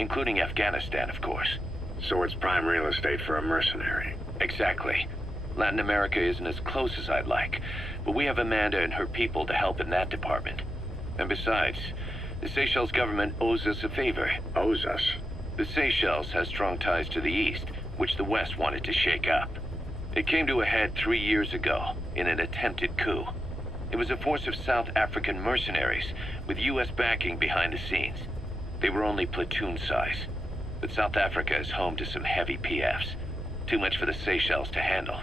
including Afghanistan, of course. So it's prime real estate for a mercenary. Exactly. Latin America isn't as close as I'd like, but we have Amanda and her people to help in that department. And besides, the Seychelles government owes us a favor. Owes us? The Seychelles has strong ties to the east, which the west wanted to shake up. It came to a head 3 years ago in an attempted coup. It was a force of South African mercenaries with U.S. backing behind the scenes. They were only platoon size, but South Africa is home to some heavy PFs. Too much for the Seychelles to handle.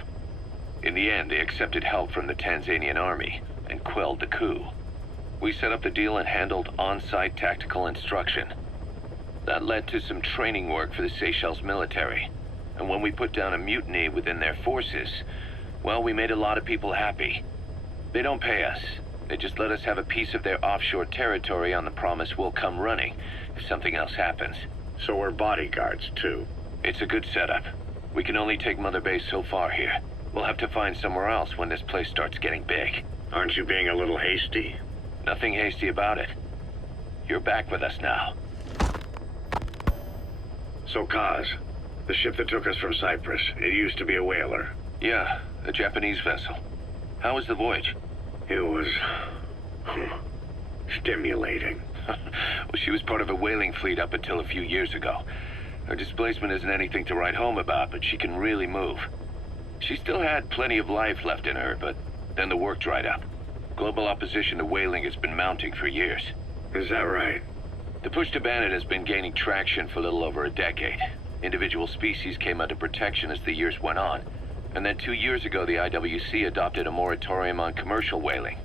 In the end, they accepted help from the Tanzanian army and quelled the coup. We set up the deal and handled on-site tactical instruction. That led to some training work for the Seychelles military. And when we put down a mutiny within their forces, well, we made a lot of people happy. They don't pay us. They just let us have a piece of their offshore territory on the promise we'll come running if something else happens. So we're bodyguards, too. It's a good setup. We can only take Mother Base so far here. We'll have to find somewhere else when this place starts getting big. Aren't you being a little hasty? Nothing hasty about it. You're back with us now. So, Kaz, the ship that took us from Cyprus, it used to be a whaler. Yeah, a Japanese vessel. How was the voyage? It was... stimulating. Well, she was part of a whaling fleet up until a few years ago. Her displacement isn't anything to write home about, but she can really move. She still had plenty of life left in her, but then the work dried up. Global opposition to whaling has been mounting for years. Is that right? The push to ban it has been gaining traction for a little over a decade. Individual species came under protection as the years went on, and then 2 years ago the IWC adopted a moratorium on commercial whaling.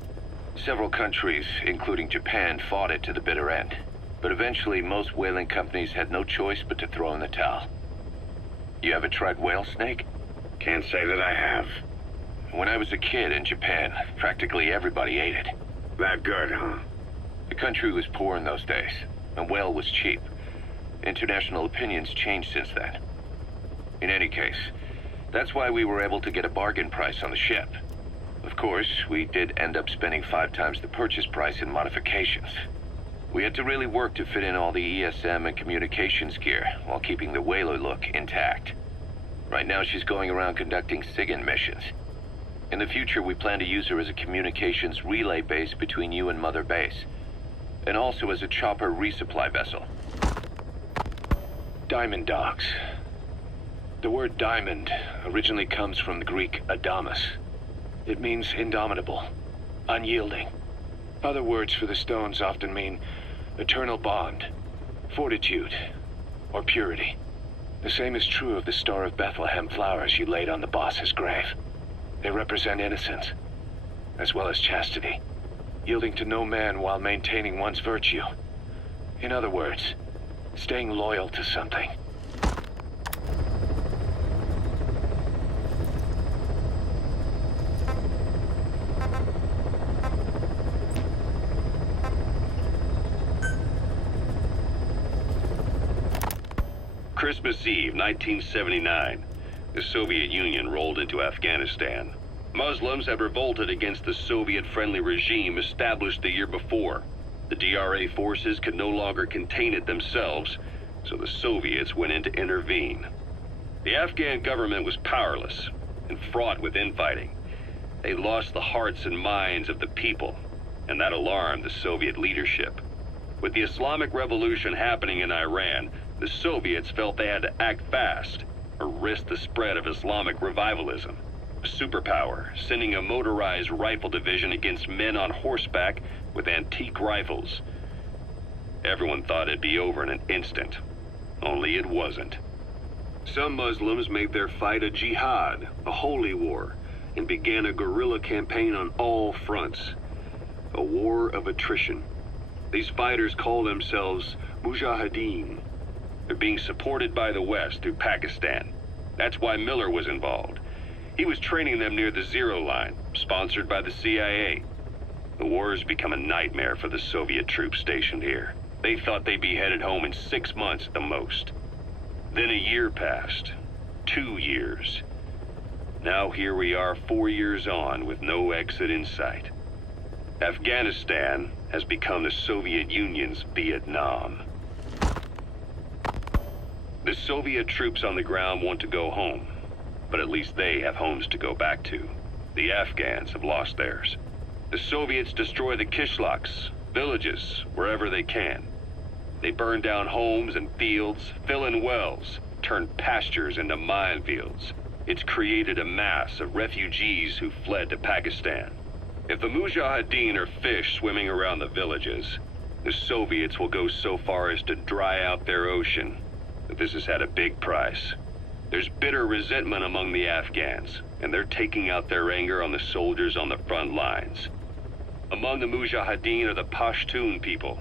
Several countries, including Japan, fought it to the bitter end. But eventually, most whaling companies had no choice but to throw in the towel. You ever tried whale snake? Can't say that I have. When I was a kid in Japan, practically everybody ate it. That good, huh? The country was poor in those days, and whale was cheap. International opinions changed since then. In any case, that's why we were able to get a bargain price on the ship. Of course, we did end up spending 5 times the purchase price in modifications. We had to really work to fit in all the ESM and communications gear while keeping the whaler look intact. Right now she's going around conducting SIGINT missions. In the future, we plan to use her as a communications relay base between you and Mother Base, and also as a chopper resupply vessel. Diamond dogs. The word diamond originally comes from the Greek adamas. It means indomitable, unyielding. Other words for the stones often mean eternal bond, fortitude, or purity. The same is true of the Star of Bethlehem flowers you laid on the boss's grave. They represent innocence, as well as chastity, yielding to no man while maintaining one's virtue. In other words, staying loyal to something. Christmas Eve, 1979. The Soviet Union rolled into Afghanistan. Muslims had revolted against the Soviet-friendly regime established the year before. The DRA forces could no longer contain it themselves, so the Soviets went in to intervene. The Afghan government was powerless and fraught with infighting. They lost the hearts and minds of the people, and that alarmed the Soviet leadership. With the Islamic Revolution happening in Iran, the Soviets felt they had to act fast or risk the spread of Islamic revivalism. A superpower, sending a motorized rifle division against men on horseback with antique rifles. Everyone thought it'd be over in an instant, only it wasn't. Some Muslims made their fight a jihad, a holy war, and began a guerrilla campaign on all fronts. A war of attrition. These fighters call themselves Mujahideen. They're being supported by the West through Pakistan. That's why Miller was involved. He was training them near the Zero Line, sponsored by the CIA. The war has become a nightmare for the Soviet troops stationed here. They thought they'd be headed home in 6 months at the most. Then a year passed. 2 years. Now here we are 4 years on with no exit in sight. Afghanistan has become the Soviet Union's Vietnam. Soviet troops on the ground want to go home, but at least they have homes to go back to. The Afghans have lost theirs. The Soviets destroy the kishlaks, villages, wherever they can. They burn down homes and fields, fill in wells, turn pastures into minefields. It's created a mass of refugees who fled to Pakistan. If the Mujahideen are fish swimming around the villages, the Soviets will go so far as to dry out their ocean. But this has had a big price. There's bitter resentment among the Afghans, and they're taking out their anger on the soldiers on the front lines. Among the Mujahideen are the Pashtun people.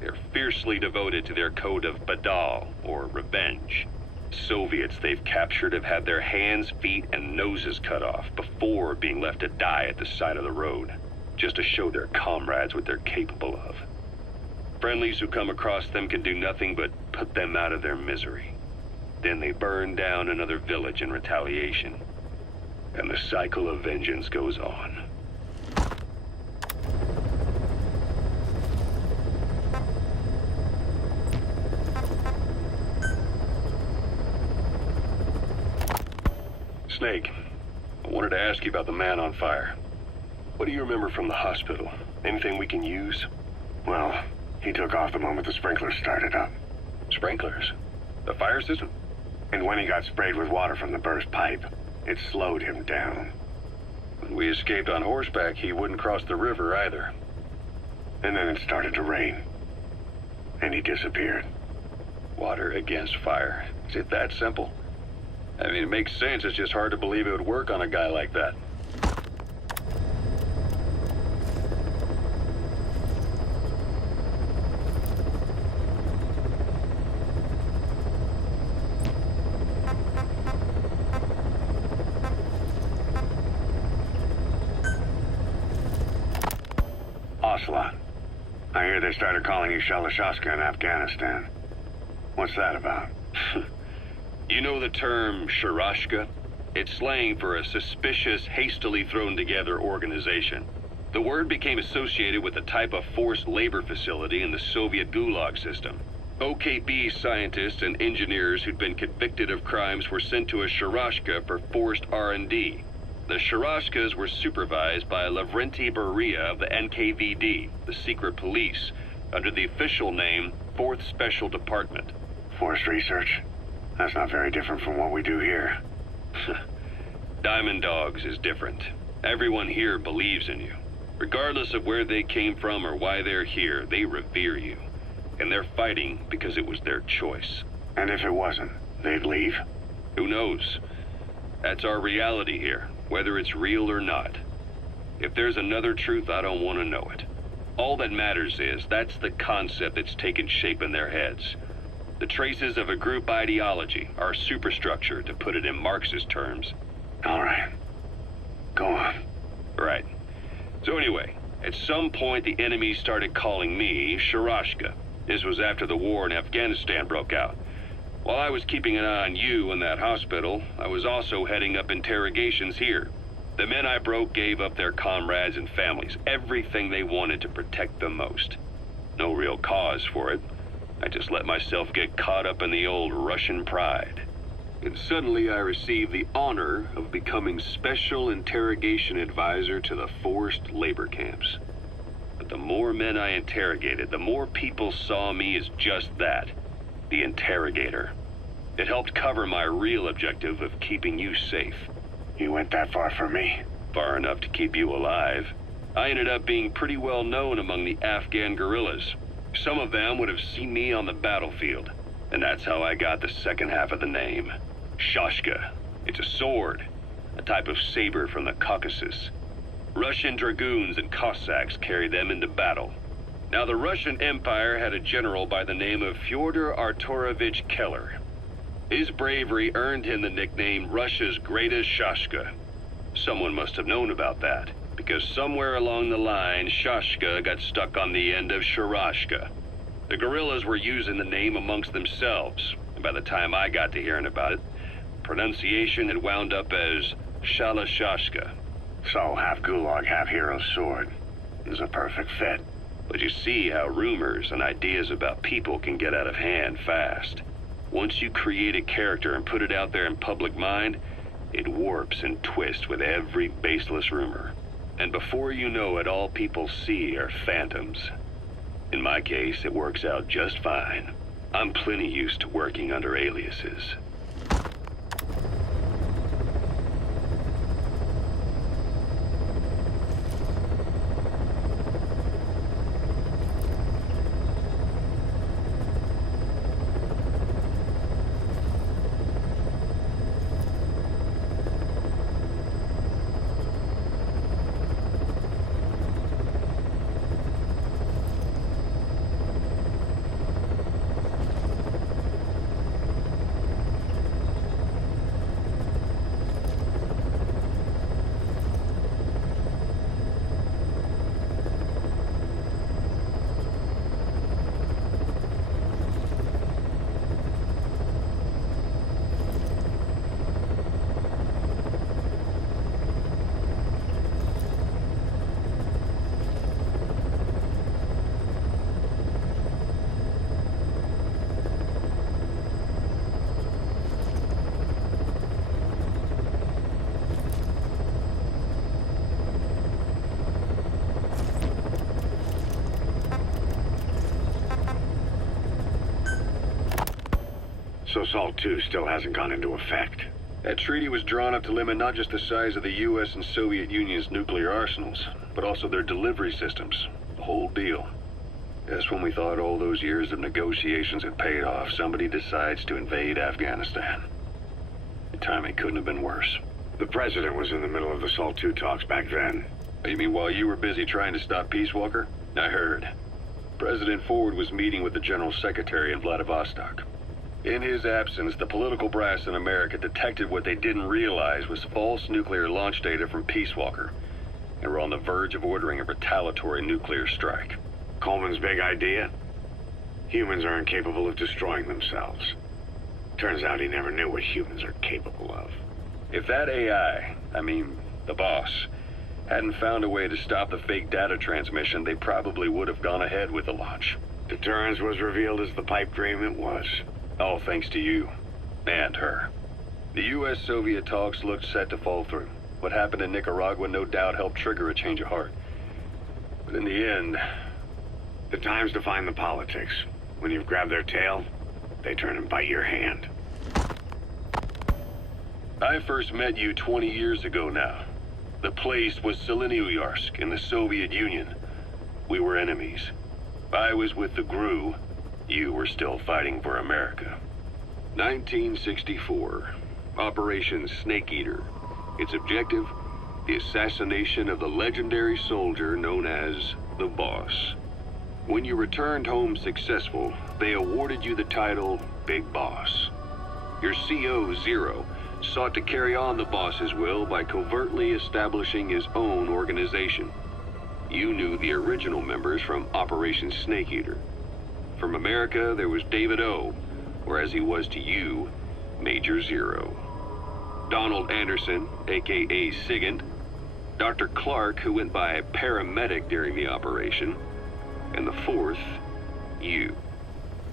They're fiercely devoted to their code of Badal, or revenge. Soviets they've captured have had their hands, feet, and noses cut off before being left to die at the side of the road, just to show their comrades what they're capable of. Friendlies who come across them can do nothing but put them out of their misery. Then they burn down another village in retaliation. And the cycle of vengeance goes on. Snake, I wanted to ask you about the man on fire. What do you remember from the hospital? Anything we can use? Well, he took off the moment the sprinklers started up. Sprinklers? The fire system? And when he got sprayed with water from the burst pipe, it slowed him down. When we escaped on horseback, he wouldn't cross the river either. And then it started to rain. And he disappeared. Water against fire. Is it that simple? I mean, it makes sense. It's just hard to believe it would work on a guy like that. Ocelot. I hear they started calling you Shalashaska in Afghanistan. What's that about? You know the term Sharashka? It's slang for a suspicious, hastily thrown together organization. The word became associated with a type of forced labor facility in the Soviet Gulag system. OKB scientists and engineers who'd been convicted of crimes were sent to a Sharashka for forced R&D. The Sharashkas were supervised by Lavrenti Beria of the NKVD, the secret police, under the official name 4th Special Department. Forced research? That's not very different from what we do here. Diamond Dogs is different. Everyone here believes in you. Regardless of where they came from or why they're here, they revere you. And they're fighting because it was their choice. And if it wasn't, they'd leave? Who knows? That's our reality here, whether it's real or not. If there's another truth, I don't want to know it. All that matters is that's the concept that's taken shape in their heads. The traces of a group ideology, our superstructure, to put it in Marxist terms. All right. Go on. Right. So anyway, at some point the enemy started calling me Sharashka. This was after the war in Afghanistan broke out. While I was keeping an eye on you in that hospital, I was also heading up interrogations here. The men I broke gave up their comrades and families, everything they wanted to protect them most. No real cause for it. I just let myself get caught up in the old Russian pride. And suddenly I received the honor of becoming Special Interrogation Advisor to the forced labor camps. But the more men I interrogated, the more people saw me as just that, the interrogator. It helped cover my real objective of keeping you safe. You went that far for me? Far enough to keep you alive. I ended up being pretty well known among the Afghan guerrillas. Some of them would have seen me on the battlefield, and that's how I got the second half of the name. Shashka. It's a sword, a type of saber from the Caucasus. Russian dragoons and Cossacks carried them into battle. Now, the Russian Empire had a general by the name of Fyodor Arturovich Keller. His bravery earned him the nickname Russia's Greatest Shashka. Someone must have known about that, because somewhere along the line, Shashka got stuck on the end of Sharashka. The guerrillas were using the name amongst themselves, and by the time I got to hearing about it, pronunciation had wound up as Shalashashka. So, half Gulag, half Hero sword. Is a perfect fit. But you see how rumors and ideas about people can get out of hand fast. Once you create a character and put it out there in public mind, it warps and twists with every baseless rumor. And before you know it, all people see are phantoms. In my case, it works out just fine. I'm plenty used to working under aliases. So SALT II still hasn't gone into effect. That treaty was drawn up to limit not just the size of the U.S. and Soviet Union's nuclear arsenals, but also their delivery systems. The whole deal. Just when we thought all those years of negotiations had paid off, somebody decides to invade Afghanistan. The timing couldn't have been worse. The president was in the middle of the SALT II talks back then. You mean while you were busy trying to stop Peace Walker? I heard. President Ford was meeting with the General Secretary in Vladivostok. In his absence, the political brass in America detected what they didn't realize was false nuclear launch data from Peace Walker, and were on the verge of ordering a retaliatory nuclear strike. Coleman's big idea? Humans are incapable of destroying themselves. Turns out he never knew what humans are capable of. If that AI, the boss, hadn't found a way to stop the fake data transmission, they probably would have gone ahead with the launch. Deterrence was revealed as the pipe dream it was. All thanks to you. And her. The U.S.-Soviet talks looked set to fall through. What happened in Nicaragua no doubt helped trigger a change of heart. But in the end... The time's to find the politics. When you've grabbed their tail, they turn and bite your hand. I first met you 20 years ago now. The place was Selenouyarsk in the Soviet Union. We were enemies. I was with the GRU. You were still fighting for America. 1964. Operation Snake Eater. Its objective? The assassination of the legendary soldier known as the Boss. When you returned home successful, they awarded you the title Big Boss. Your CO, Zero, sought to carry on the boss's will by covertly establishing his own organization. You knew the original members from Operation Snake Eater. From America, there was David O, or as he was to you, Major Zero. Donald Anderson, aka Sigint. Dr. Clark, who went by paramedic during the operation. And the fourth, you.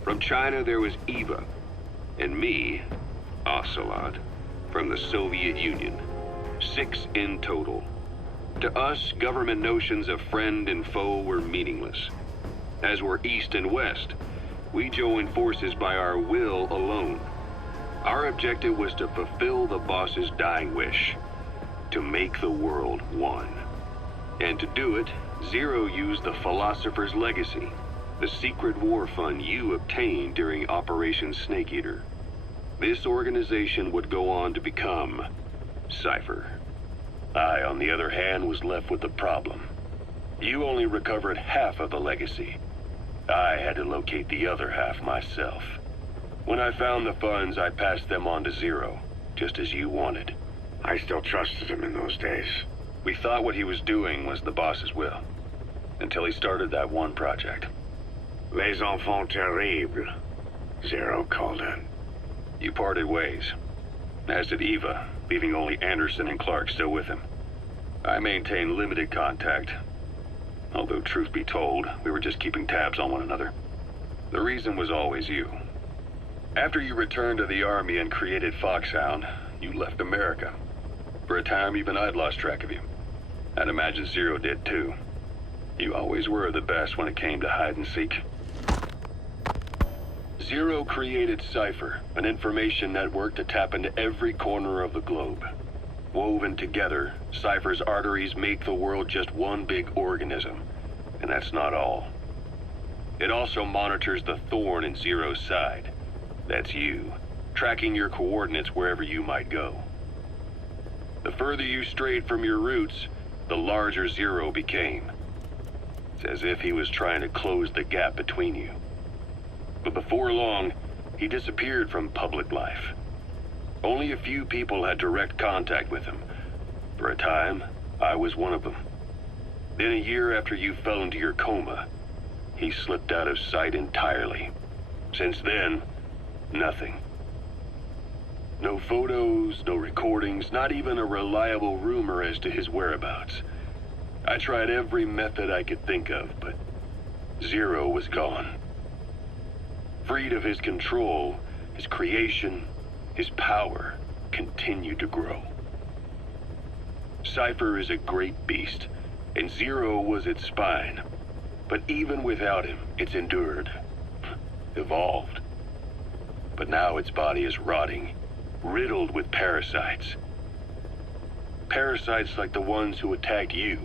From China, there was Eva. And me, Ocelot, from the Soviet Union. 6 in total. To us, government notions of friend and foe were meaningless. As were East and West, we joined forces by our will alone. Our objective was to fulfill the boss's dying wish, to make the world one. And to do it, Zero used the Philosopher's Legacy, the secret war fund you obtained during Operation Snake Eater. This organization would go on to become Cypher. I, on the other hand, was left with the problem. You only recovered half of the legacy. I had to locate the other half myself. When I found the funds, I passed them on to Zero, just as you wanted. I still trusted him in those days. We thought what he was doing was the boss's will, until he started that one project. Les enfants terribles, Zero called it. You parted ways, as did Eva, leaving only Anderson and Clark still with him. I maintained limited contact, although truth be told, we were just keeping tabs on one another. The reason was always you. After you returned to the Army and created Foxhound, you left America. For a time, even I'd lost track of you. I'd imagine Zero did too. You always were the best when it came to hide and seek. Zero created Cypher, an information network to tap into every corner of the globe. Woven together, Cypher's arteries make the world just one big organism. And that's not all. It also monitors the thorn in Zero's side. That's you, tracking your coordinates wherever you might go. The further you strayed from your roots, the larger Zero became. It's as if he was trying to close the gap between you. But before long, he disappeared from public life. Only a few people had direct contact with him. For a time, I was one of them. Then a year after you fell into your coma, he slipped out of sight entirely. Since then, nothing. No photos, no recordings, not even a reliable rumor as to his whereabouts. I tried every method I could think of, but Zero was gone. Freed of his control, his creation, his power continued to grow. Cypher is a great beast, and Zero was its spine. But even without him, it's endured, evolved. But now its body is rotting, riddled with parasites. Parasites like the ones who attacked you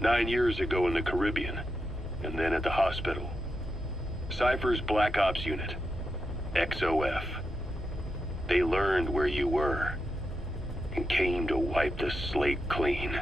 9 years ago in the Caribbean, and then at the hospital. Cypher's Black Ops Unit, XOF. They learned where you were, and came to wipe the slate clean.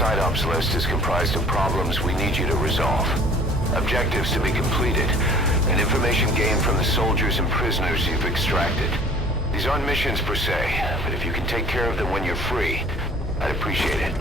side ops list is comprised of problems we need you to resolve. Objectives to be completed, and information gained from the soldiers and prisoners you've extracted. These aren't missions per se, but if you can take care of them when you're free, I'd appreciate it.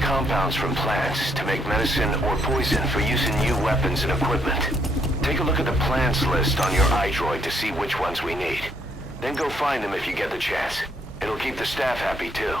Compounds from plants to make medicine or poison for use in new weapons and equipment. Take a look at the plants list on your iDroid to see which ones we need. Then go find them if you get the chance. It'll keep the staff happy too.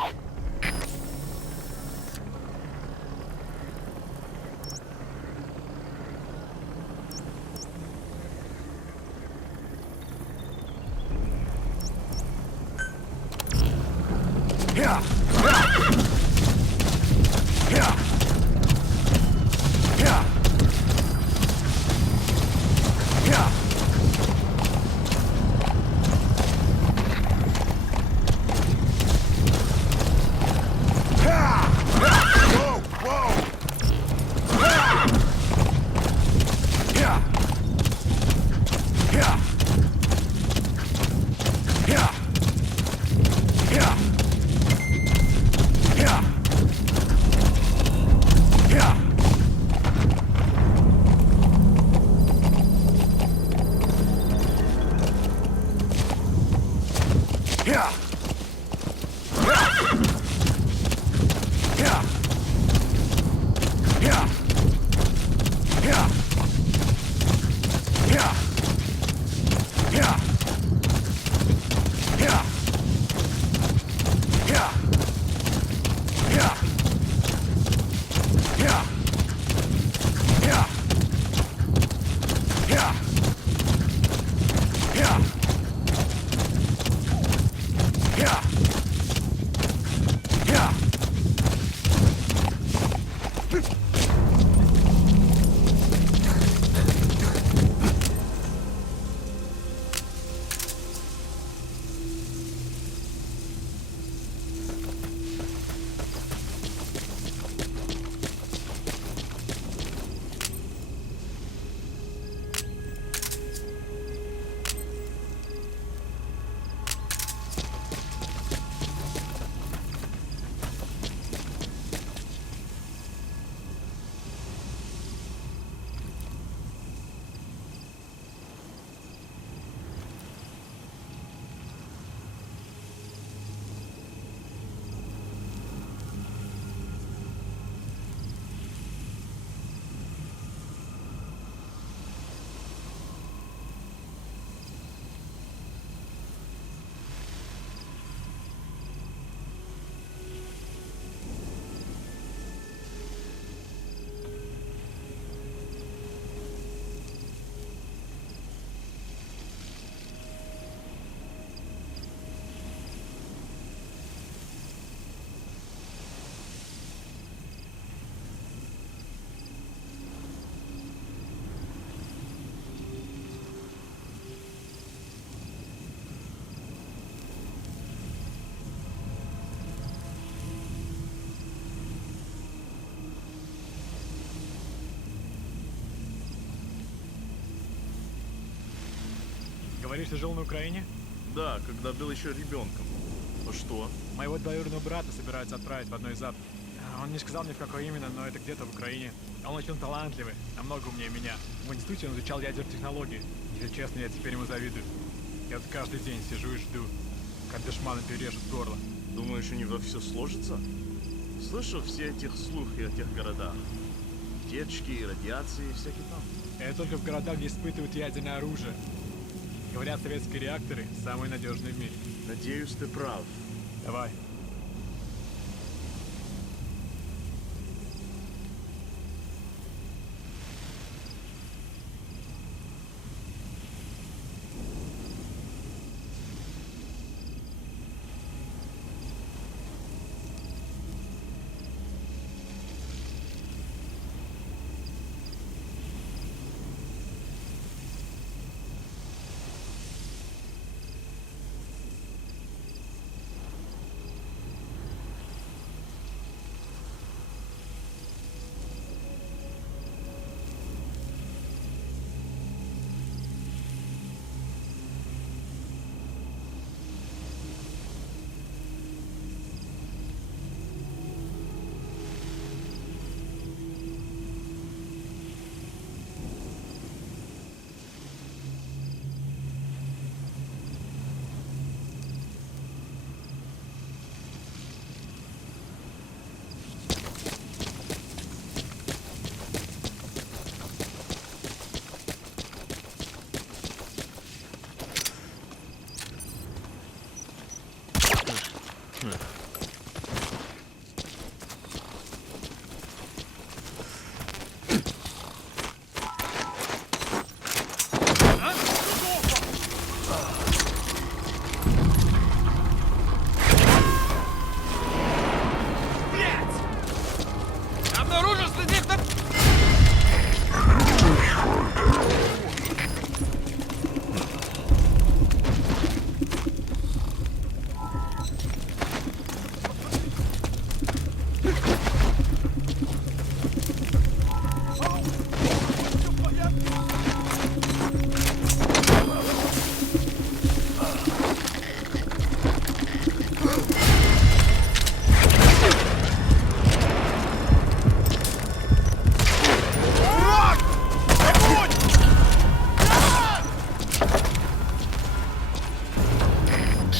Говоришь, ты жил на Украине? Да, когда был еще ребенком. А что? Моего двоюродного брата собираются отправить в одно из ад. Он не сказал мне, в какой именно, но это где-то в Украине. Он очень талантливый, намного умнее меня. В институте он изучал ядерные технологии. Если честно, я теперь ему завидую. Я тут каждый день сижу и жду, как душманы перережут горло. Думаешь, у него все сложится? Слышал все этих слухи о тех городах. Течки, радиации и всякие там. Это только в городах, где испытывают ядерное оружие. Говорят, советские реакторы самые надежные в мире. Надеюсь, ты прав. Давай.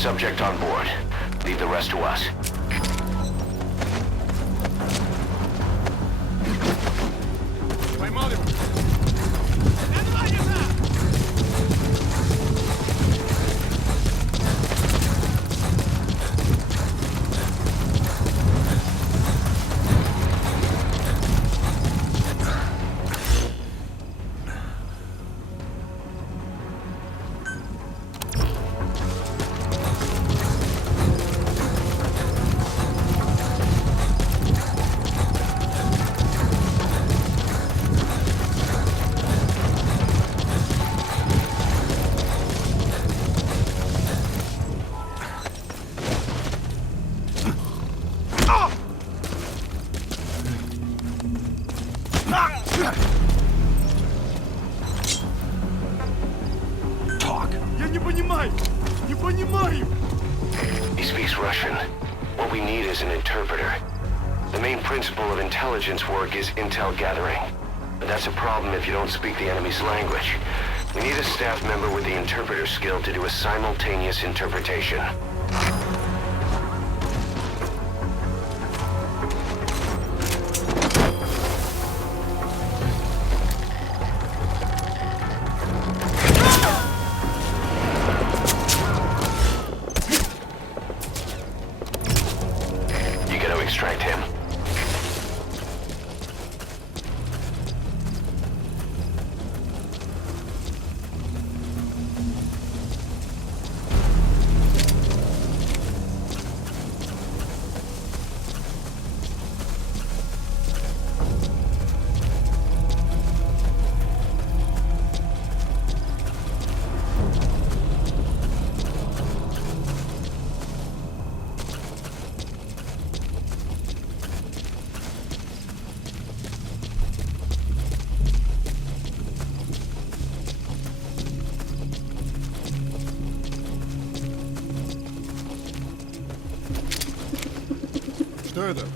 Subject on board. Leave the rest to us. Поймал его! Я не понимаю! Не понимаю! He speaks Russian. What we need is an interpreter. The main principle of intelligence work is intel gathering. But that's a problem if you don't speak the enemy's language. We need a staff member with the interpreter skill to do a simultaneous interpretation. You gotta extract him. Что это?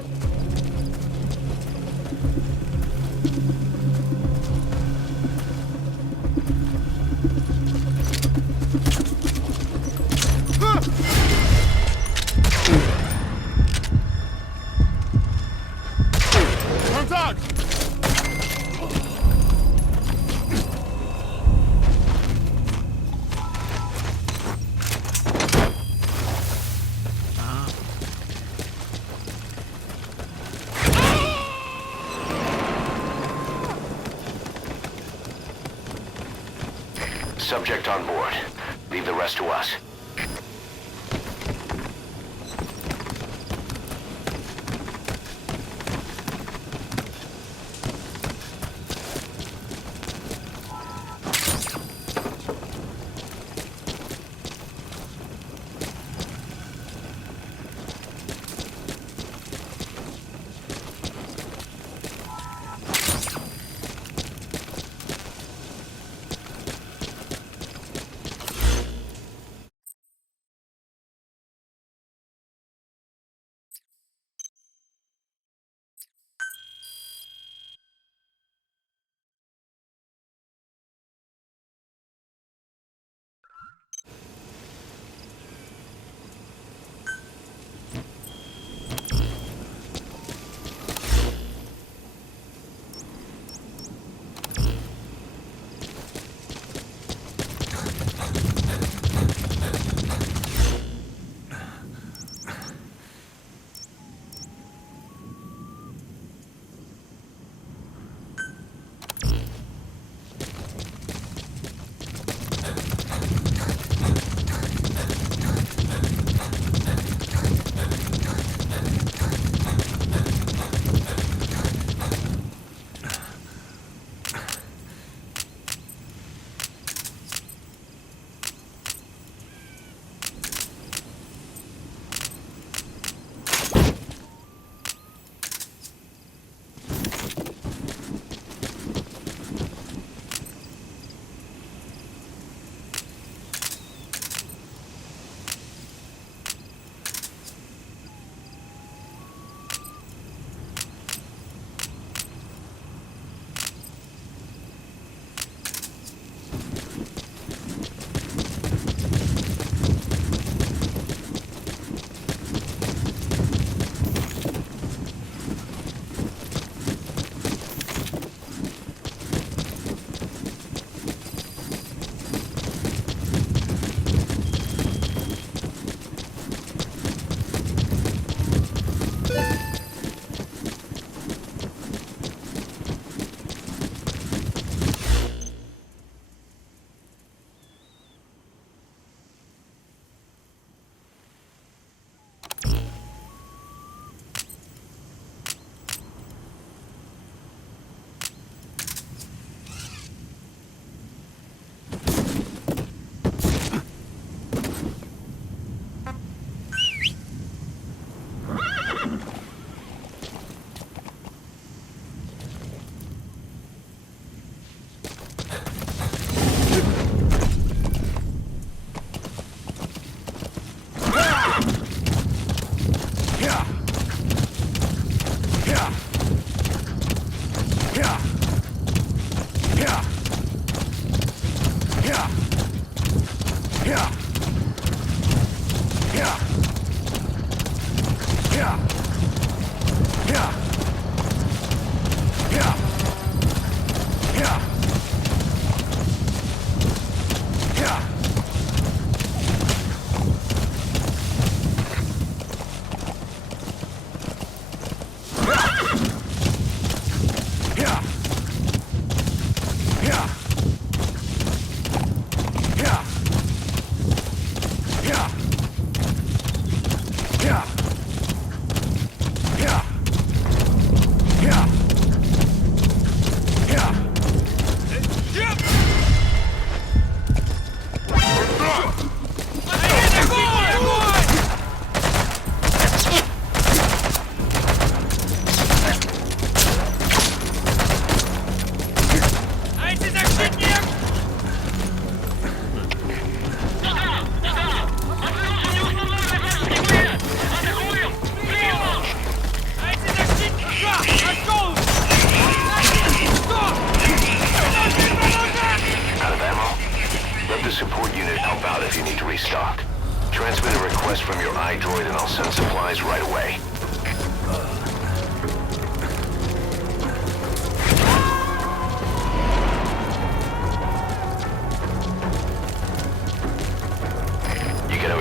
Контакт! Subject on board. Leave the rest to us.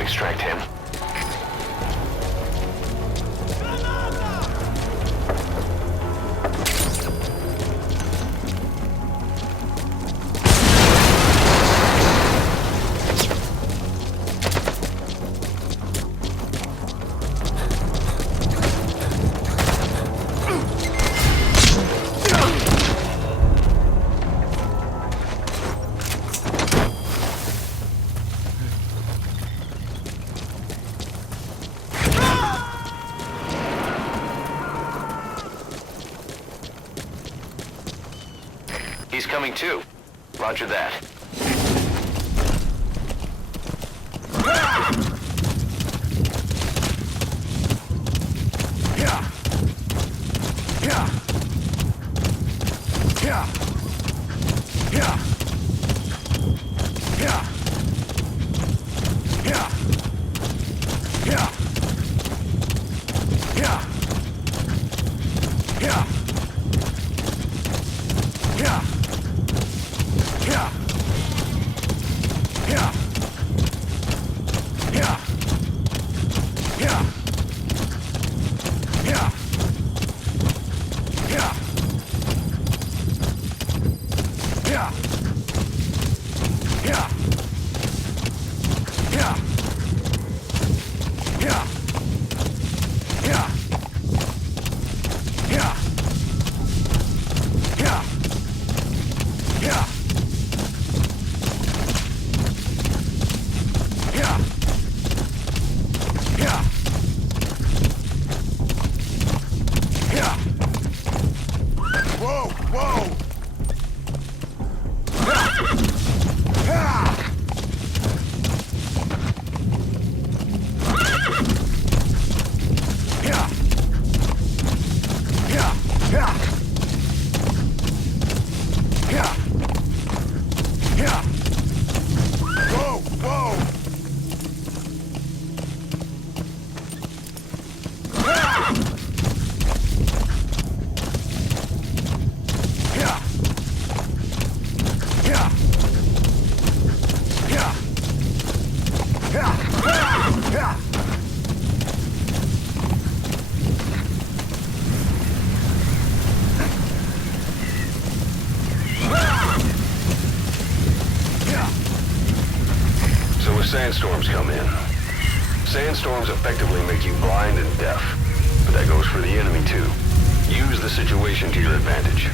Extract him. He's coming too. Roger that. Sandstorms come in. Sandstorms effectively make you blind and deaf, but that goes for the enemy too. Use the situation to your advantage.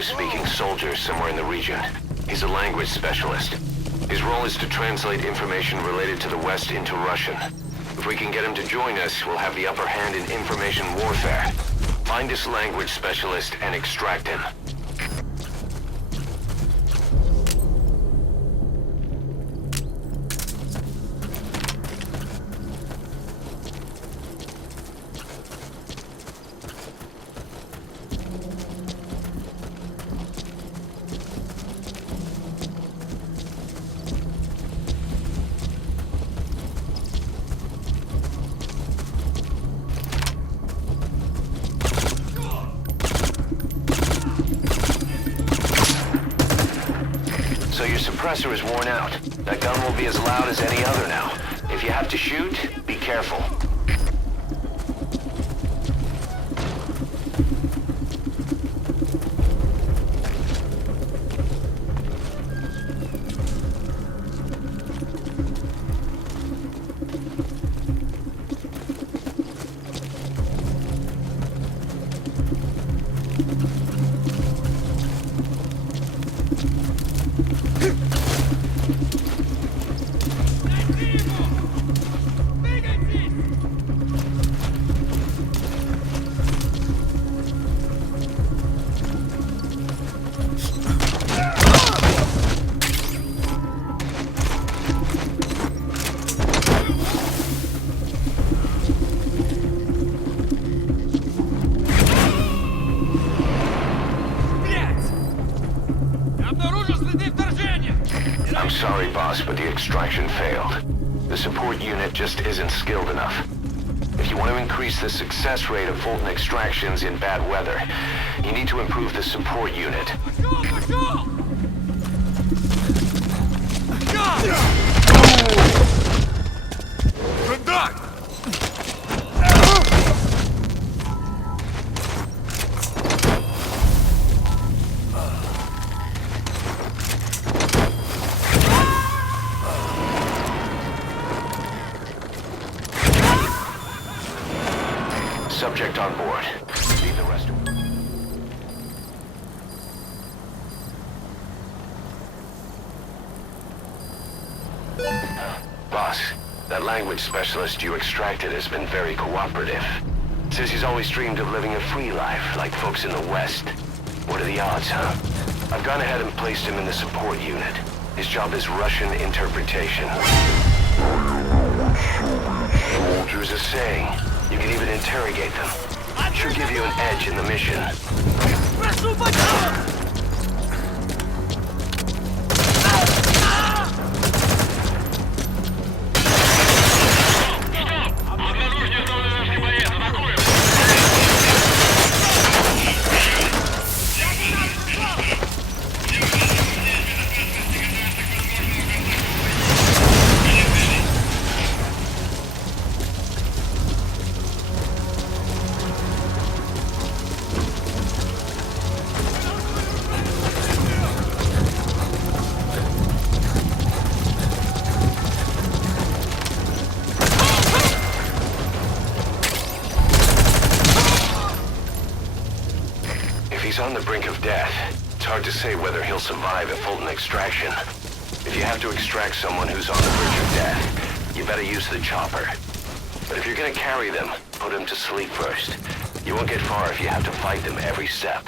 English-speaking soldiers somewhere in the region. He's a language specialist. His role is to translate information related to the West into Russian. If we can get him to join us, we'll have the upper hand in information warfare. Find this language specialist and extract him. So your suppressor is worn out. That gun will be as loud as any other now. If you have to shoot, be careful. I'm sorry, boss, but the extraction failed. The support unit just isn't skilled enough. If you want to increase the success rate of Fulton extractions in bad weather, you need to improve the support unit. Subject on board. Leave the rest. Boss, that language specialist you extracted has been very cooperative. Says he's always dreamed of living a free life, like folks in the West. What are the odds, huh? I've gone ahead and placed him in the support unit. His job is Russian interpretation. Soldiers are saying you can even interrogate them. Should give you an edge in the mission. He's on the brink of death. It's hard to say whether he'll survive a Fulton extraction. If you have to extract someone who's on the verge of death, you better use the chopper. But if you're gonna carry them, put them to sleep first. You won't get far if you have to fight them every step.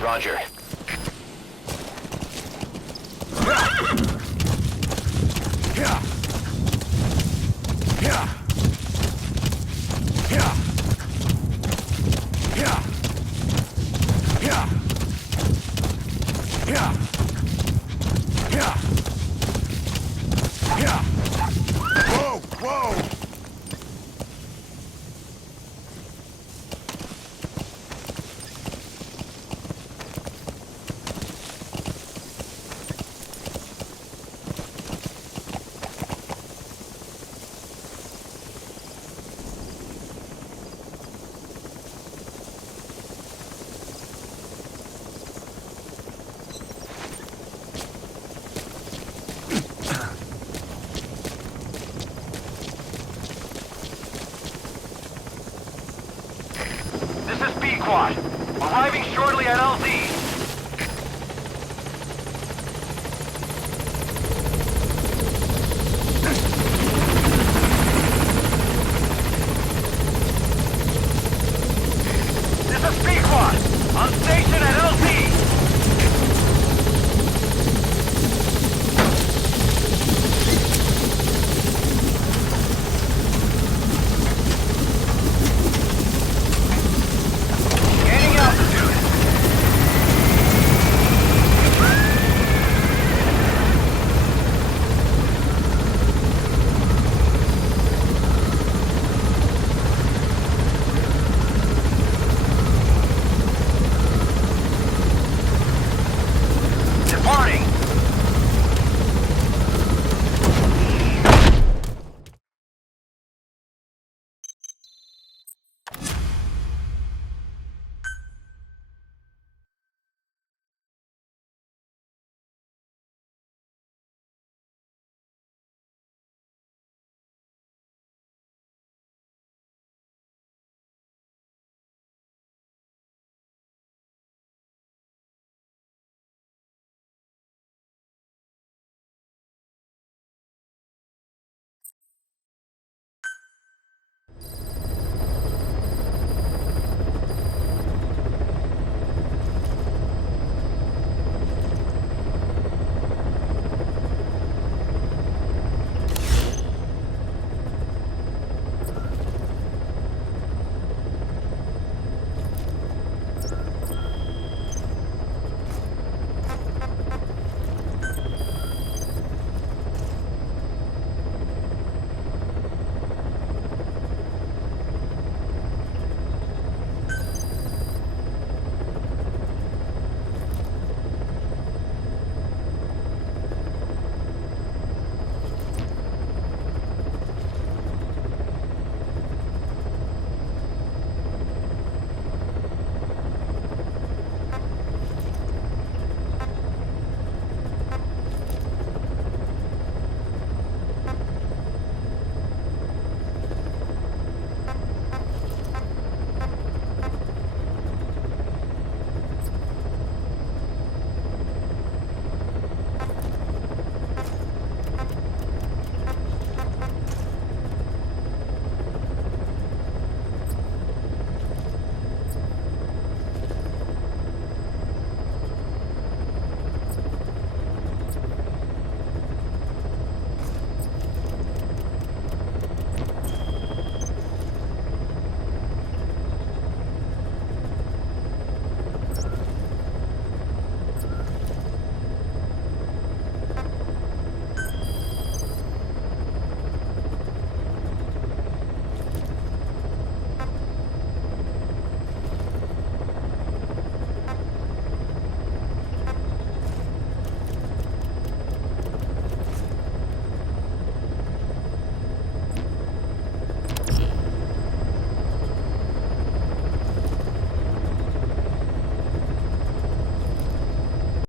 Roger. squad. Arriving shortly at LZ.